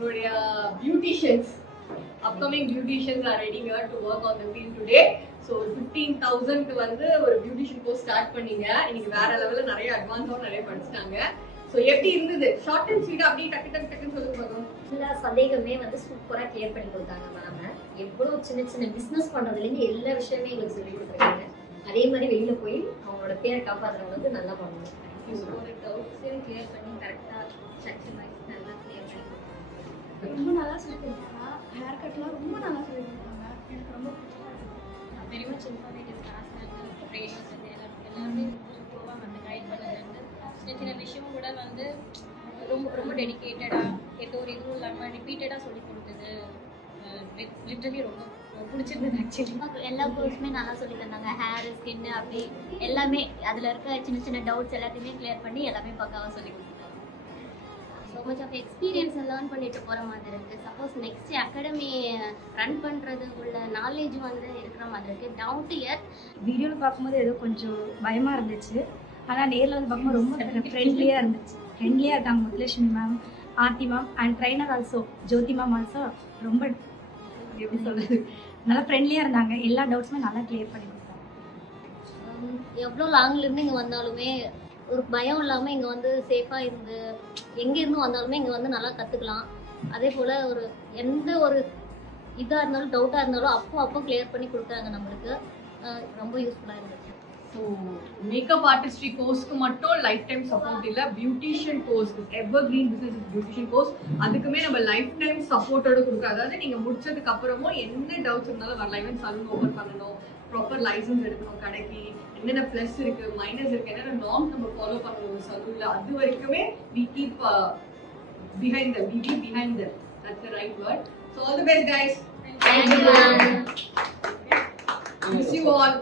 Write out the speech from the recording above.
எங்களுடைய beauticians upcoming beauticians are ready here to work on the field today. So 15,000க்கு வந்து ஒரு beautician course start பண்ணீங்க. இன்னைக்கு வேற லெவல்ல நிறைய அட்வான்ஸாவும் நிறைய படிச்சிட்டாங்க. சோ எப்படி இருந்தது? ஷார்ட் அண்ட் ஸ்வீட்டா அப்படியே டக்கு சொல்லுங்க பாக்கலாம். எல்லா சந்தேகமே வந்து சூப்பரா கிளியர் பண்ணி கொடுத்தாங்க மேம். எவ்வளவு சின்ன பிசினஸ் பண்றதுல இருந்து எல்லா விஷயமே எங்களுக்கு சொல்லி கொடுத்துருக்காங்க. அதே மாதிரி வெளியில போய் அவங்களோட பேரை காப்பாத்துறவங்களுக்கு நல்லா பண்ணணும். டவுட்ஸையும் கிளியர் பண்ணி கரெக்டா செக்ஷன் வைஸ் நல்லா கிளியர் பண்ணி ரொம்ப நல்லா சொல்லி கொடுத்தாங்க. ஹேர் கட்லாம் ரொம்ப நல்லா சொல்லி கொடுத்தாங்க. எனக்கு ரொம்ப very much informative class radios எல்லாமே சூப்பராக வந்து கைட் பண்ணது. சின்ன விஷயம் கூட வந்து ரொம்ப டெடிக்கேட்டடாக எந்த ஒரு இதுவும் இல்லாமல் ரிப்பீட்டடாக சொல்லி கொடுத்தது லிட்டரலி ரொம்ப பிடிச்சிருந்தது. ஆக்சுவலி எல்லா கோர்ஸுமே நல்லா சொல்லி தந்தாங்க. ஹேர் ஸ்கின்னு அப்படி எல்லாமே அதில் இருக்க சின்ன டவுட்ஸ் எல்லாத்தையுமே கிளியர் பண்ணி எல்லாமே பக்காவாக சொல்லி கொடுத்தாங்க. ஸோ மச் ஆஃப் எக்ஸ்பீரியன்ஸை லேர்ன் பண்ணிட்டு போகிற மாதிரி இருக்குது. சப்போஸ் நெக்ஸ்ட் அகாடமி ரன் பண்ணுறது உள்ள நாலேஜ் வந்து இருக்கிற மாதிரி இருக்குது. டவுன் டு இயர்த் வீடியோவில் பார்க்கும்போது ஏதோ கொஞ்சம் பயமாக இருந்துச்சு. ஆனால் நேரில் வந்து பார்க்கும்போது ரொம்ப ஃப்ரெண்ட்லியாக இருந்துச்சு. ஃப்ரெண்ட்லியாக இருக்காங்க Muthulakshmi ma'am, Aarthi ma'am and trainer also Jothi ma'am also ரொம்ப எப்படி சொல்கிறது நல்லா ஃப்ரெண்ட்லியாக இருந்தாங்க. எல்லா டவுட்ஸுமே நல்லா கிளியர் பண்ணி கொடுத்தாங்க. எவ்வளோ லாங்லேருந்து இங்கே வந்தாலுமே ஒரு பயம் இல்லாமல் இங்கே வந்து சேஃபாக இருந்து எங்கேருந்து வந்தாலுமே இங்கே வந்து நல்லா கற்றுக்கலாம். அதே போல் ஒரு எந்த ஒரு இதாக இருந்தாலும் டவுட்டாக இருந்தாலும் அப்போ கிளியர் பண்ணி கொடுக்குறாங்க நம்மளுக்கு. ரொம்ப யூஸ்ஃபுல்லாக இருந்துச்சு. ஸோ மேக்கப் ஆர்டிஸ்ட்ரி கோர்ஸ்க்கு மட்டும் லைஃப் டைம் சப்போர்ட் இல்லை, பியூட்டிஷியன் கோர்ஸ் எவர் கிரீன் பிஸ்னஸ் பியூட்டிஷியன் கோர்ஸ் அதுக்குமே நம்ம லைஃப் டைம் சப்போர்ட்டோட கொடுக்குறோம். அதாவது நீங்கள் முடிச்சதுக்கு அப்புறமும் என்ன டவுட்ஸ் இருந்தாலும் வரலாம். ஈவன் சலூன் ஓப்பன் பண்ணணும், ப்ராப்பர் லைசன்ஸ் எடுக்கணும், கடைக்கு என்னென்ன ப்ளஸ் இருக்கு மைனஸ் இருக்கு, என்னென்ன நார்ம்ஸ் நம்ம ஃபாலோ பண்ணணும் ஒரு சலூன்ல, அது வரைக்குமே we keep behind them. That's the right word. So all the best guys. Thank you. Miss you all.